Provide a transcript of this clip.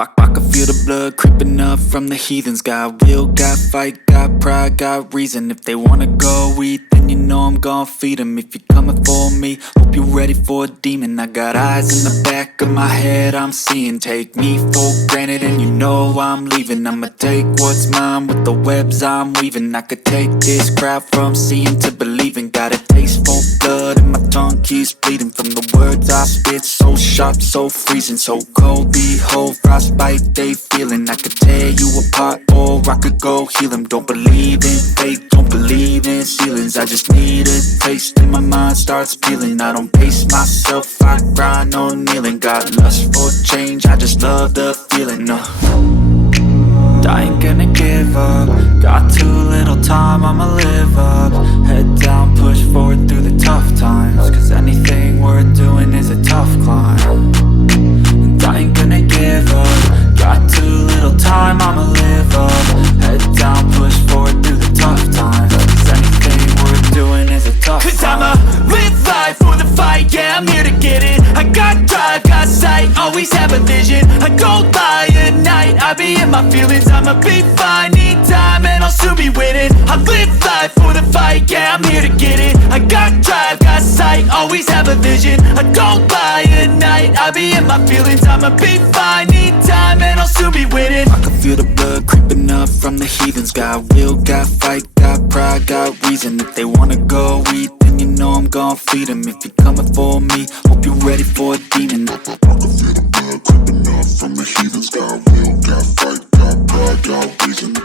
I can feel the blood creeping up from the heathens. Got will, got fight, got pride, got reason. If they wanna go eat, then you know I'm gon' feed them. If you're coming for me, hope you're ready for a demon. I got eyes in the back of my head, I'm seeing. Take me for granted and you know I'm leaving. I'ma take what's mine with the webs I'm weaving. I could take this crowd from seeing to believing. Got a taste for blood and my tongue keeps bleeding from the words I spit. So sharp, so freezing, so cold. Behold, frostbite they feeling. I could tear you apart or I could go heal them. Don't believe in fate, don't believe in ceilings. I just need a taste and my mind starts peeling. I don't pace myself, I grind on kneeling. Got lust for change, I just love the feeling. I ain't gonna give up. Got too little time, I'ma live up. Head down, push forward through the tough times. Cause anything worth doing is a tough climb. And I ain't gonna give up. Got too little time, I'ma live up. Head down, push forward through the tough times. Cause anything worth doing is a tough climb. Cause I'ma live life for the fight, yeah, I'm here to get it. I got drive, got sight, always have a vision. I go by at night, I be in my feelings. I'ma be fine, need time and I'll soon be winning. I live life for the fight, yeah, I'm here to get it. I got drive, got sight, always have a vision. I go by at night, I be in my feelings. I'ma be fine, need time and I'll soon be winning. I can feel the blood creeping up from the heathens. Got will, got fight, got pride, got reason. If they wanna go eat, then you know I'm gon' feed them. If you're coming for me, hope you're ready for a demon. I can feel the blood creeping up from the heathens. Got will, got fight, got pride, got reason.